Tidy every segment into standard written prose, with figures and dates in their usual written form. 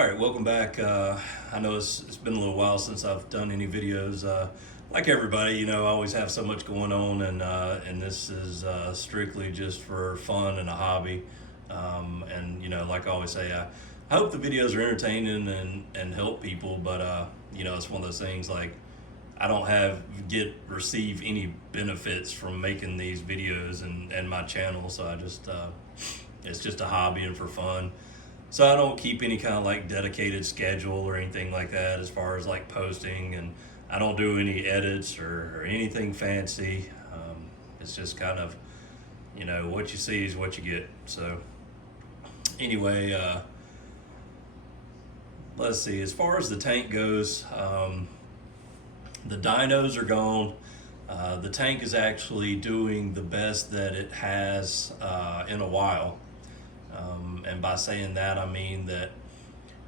All right, welcome back. I know it's been a little while since I've done any videos. Like everybody, I always have so much going on, and this is strictly just for fun and a hobby. And like I always say, I hope the videos are entertaining and help people. But it's one of those things like I don't receive any benefits from making these videos and my channel. So I just it's just a hobby and for fun. So I don't keep any kind of like dedicated schedule or anything like that as far as like posting, and I don't do any edits or anything fancy. It's just kind of, what you see is what you get. So anyway, let's see, as far as the tank goes, the dinos are gone. The tank is actually doing the best that it has in a while. And by saying that, I mean that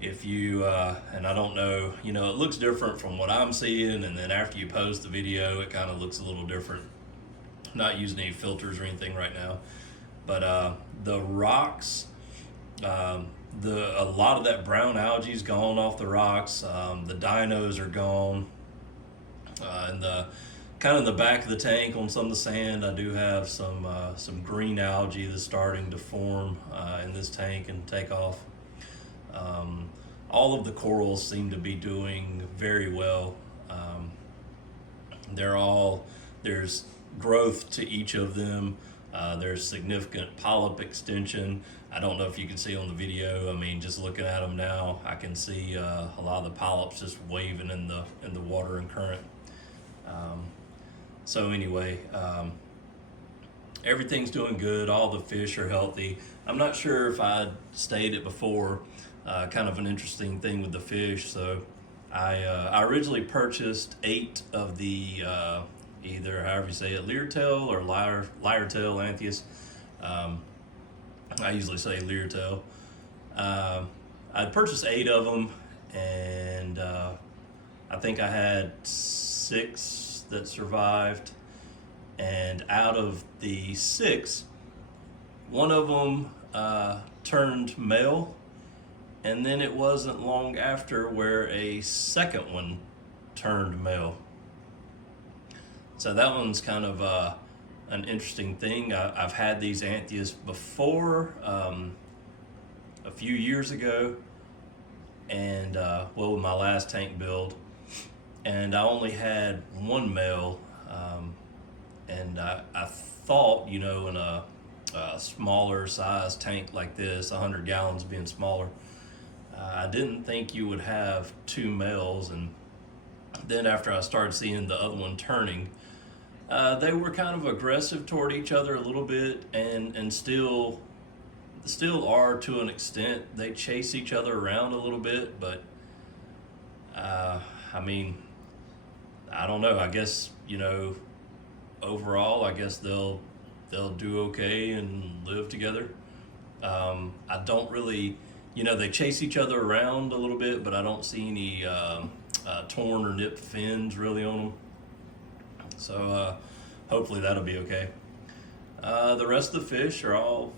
if you, and I don't know, it looks different from what I'm seeing, and then after you post the video, it kind of looks a little different. I'm not using any filters or anything right now, but the rocks, a lot of that brown algae's gone off the rocks. The dinos are gone, and the kind of the back of the tank on some of the sand, I do have some green algae that's starting to form in this tank and take off. All of the corals seem to be doing very well. There's growth to each of them. There's significant polyp extension. I don't know if you can see on the video. I mean, just looking at them now, I can see a lot of the polyps just waving in the water and current. So anyway, everything's doing good. All the fish are healthy. I'm not sure if I stated it before, kind of an interesting thing with the fish. So I originally purchased 8 of the, either however you say it, leertail or lyre-tail Anthias. I usually say leertail. I purchased 8 of them, and I think I had 6 that survived, and out of the 6, one of them turned male, and then it wasn't long after where a second one turned male. So that one's kind of an interesting thing. I've had these Anthias before, a few years ago, and with my last tank build, and I only had 1 male, and I thought, in a smaller size tank like this, 100 gallons being smaller, I didn't think you would have 2 males. And then after I started seeing the other one turning, they were kind of aggressive toward each other a little bit, and still are to an extent. They chase each other around a little bit, but I mean, I don't know. I guess, overall, I guess they'll do okay and live together. I don't really, they chase each other around a little bit, but I don't see any torn or nipped fins really on them. So hopefully that'll be okay. The rest of the fish are all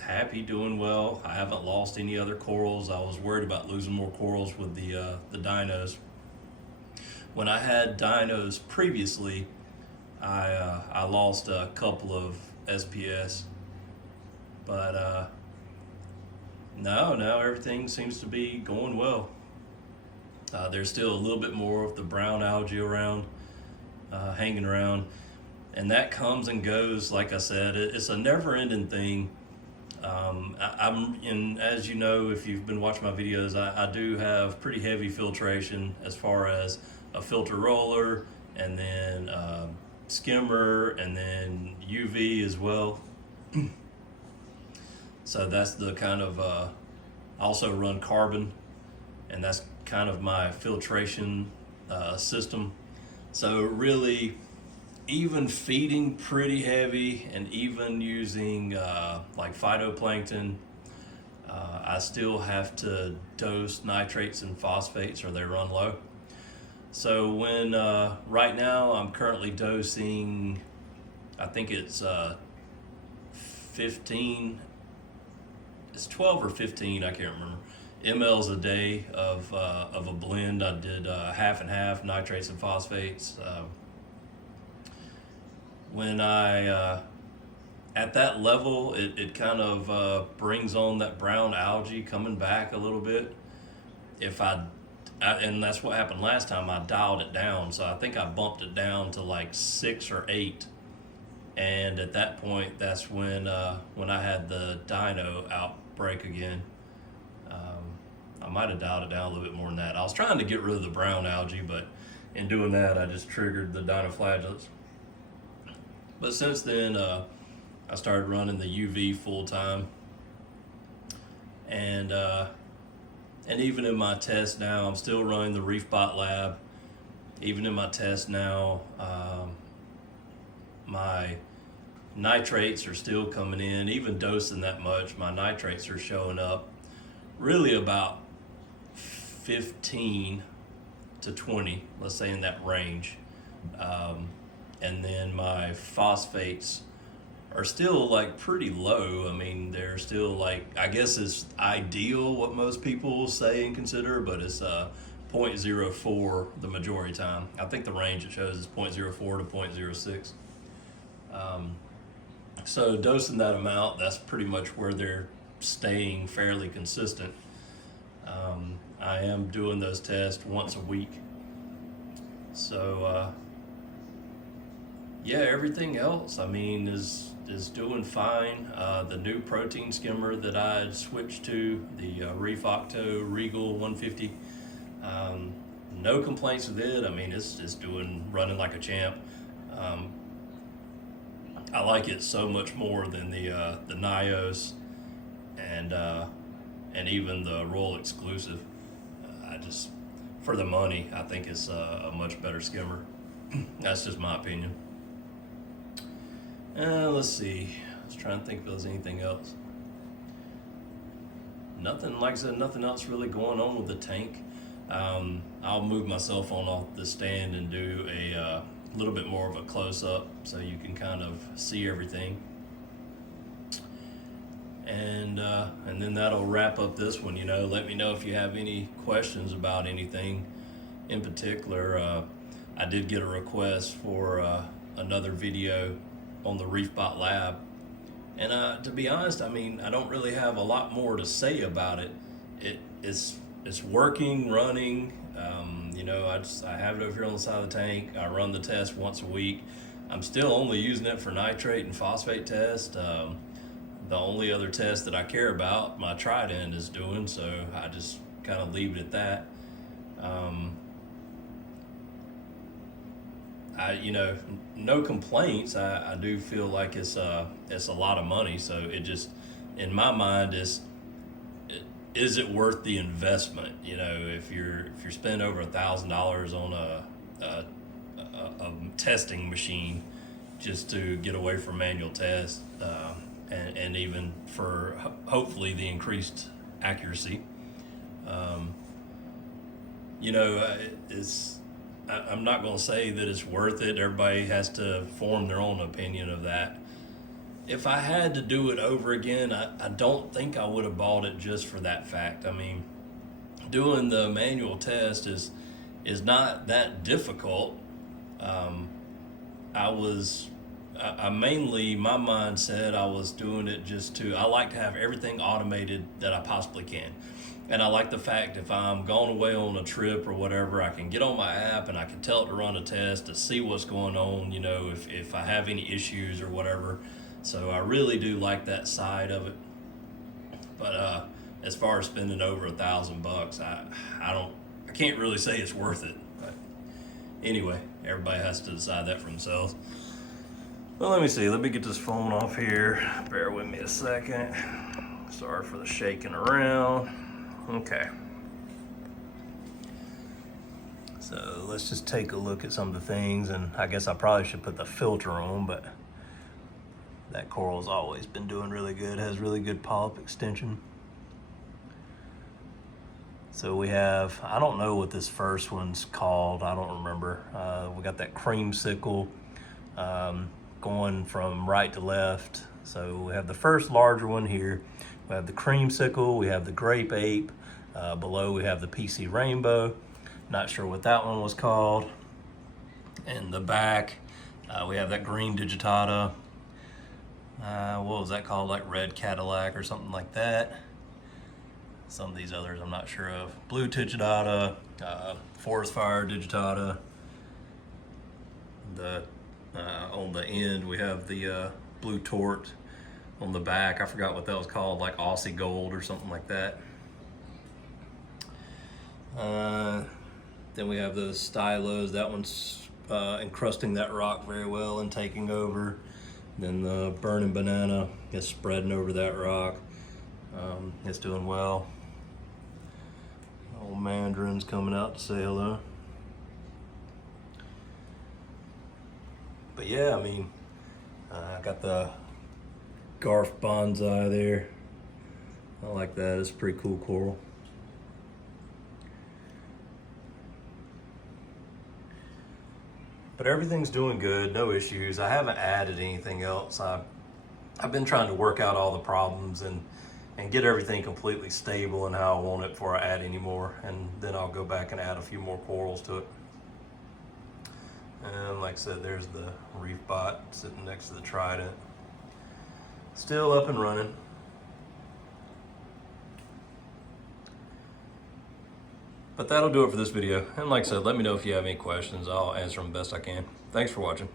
happy, doing well. I haven't lost any other corals. I was worried about losing more corals with the dinos. When I had dinos previously, I lost a couple of SPS, but now everything seems to be going well. There's still a little bit more of the brown algae around, hanging around, and that comes and goes. Like I said, it's a never-ending thing. As you know, if you've been watching my videos, I do have pretty heavy filtration as far as a filter roller, and then skimmer, and then UV as well. So that's the kind of, I also run carbon, and that's kind of my filtration system. So really, even feeding pretty heavy and even using like phytoplankton, I still have to dose nitrates and phosphates or they run low. So when right now I'm currently dosing, I think it's 15, it's 12 or 15, I can't remember, mLs a day of a blend. I did half and half nitrates and phosphates. When I at that level, it kind of brings on that brown algae coming back a little bit. If and that's what happened last time, I dialed it down. So I think I bumped it down to like 6 or 8. And at that point, that's when I had the Dino outbreak again. I might have dialed it down a little bit more than that. I was trying to get rid of the brown algae, but in doing that, I just triggered the dinoflagellates. But since then, I started running the UV full time, and even in my test now, I'm still running the Reefbot Lab. Even in my test now, my nitrates are still coming in. Even dosing that much, my nitrates are showing up really about 15 to 20, let's say in that range. And then my phosphates are still like pretty low. I mean, they're still like, I guess it's ideal what most people say and consider, but it's 0.04 the majority time. I think the range it shows is 0.04 to 0.06. So dosing that amount, that's pretty much where they're staying fairly consistent. I am doing those tests once a week. So yeah, everything else, I mean, is doing fine. The new protein skimmer that I switched to, the Reef Octo Regal 150, no complaints with it. I mean, it's running like a champ. I like it so much more than the Nios and even the Royal Exclusive. For the money, I think it's a much better skimmer. That's just my opinion. Let's see. I was trying to think if there was anything else. Nothing, like I said, nothing else really going on with the tank. I'll move my cell phone off the stand and do a little bit more of a close-up so you can kind of see everything. And then that'll wrap up this one. Let me know if you have any questions about anything in particular. I did get a request for another video on the Reefbot Lab, and to be honest, I mean, I don't really have a lot more to say about it. It's working, running. I have it over here on the side of the tank. I run the test once a week. I'm still only using it for nitrate and phosphate test. The only other test that I care about, my Trident is doing, so I just kind of leave it at that. No complaints. I do feel like it's a lot of money, so it just, in my mind, is it worth the investment? If you're spending over $1,000 on a testing machine just to get away from manual tests, and even for hopefully the increased accuracy, I'm not going to say that it's worth it. Everybody has to form their own opinion of that. If I had to do it over again, I don't think I would have bought it just for that fact. I mean, doing the manual test is not that difficult. I mainly, my mind said I was doing it I like to have everything automated that I possibly can. And I like the fact if I'm going away on a trip or whatever, I can get on my app and I can tell it to run a test to see what's going on, if I have any issues or whatever. So I really do like that side of it. But as far as spending over $1,000, I can't really say it's worth it. But anyway, everybody has to decide that for themselves. Well, let me see. Let me get this phone off here. Bear with me a second. Sorry for the shaking around. Okay. So let's just take a look at some of the things, and I guess I probably should put the filter on, but that coral's always been doing really good. It has really good polyp extension. So we have, I don't know what this first one's called. I don't remember. We got that creamsicle going from right to left. So we have the first larger one here. We have the creamsicle, we have the grape ape. Below we have the PC rainbow. Not sure what that one was called. In the back, we have that green digitata. What was that called? Like red Cadillac or something like that. Some of these others I'm not sure of. Blue digitata, forest fire digitata. On the end we have the blue tort. On the back, I forgot what that was called, like Aussie gold or something like that. Then we have those stylos. That one's encrusting that rock very well and taking over. Then the burning banana is spreading over that rock. It's doing well. Old mandarin's coming out to say hello. But yeah, I mean, I got the Garf bonsai there. I like that. It's a pretty cool coral. But everything's doing good, no issues. I haven't added anything else. I've been trying to work out all the problems and get everything completely stable and how I want it before I add any more. And then I'll go back and add a few more corals to it. And like I said, there's the Reefbot sitting next to the Trident. Still up and running. But that'll do it for this video. And like I said, let me know if you have any questions. I'll answer them best I can. Thanks for watching.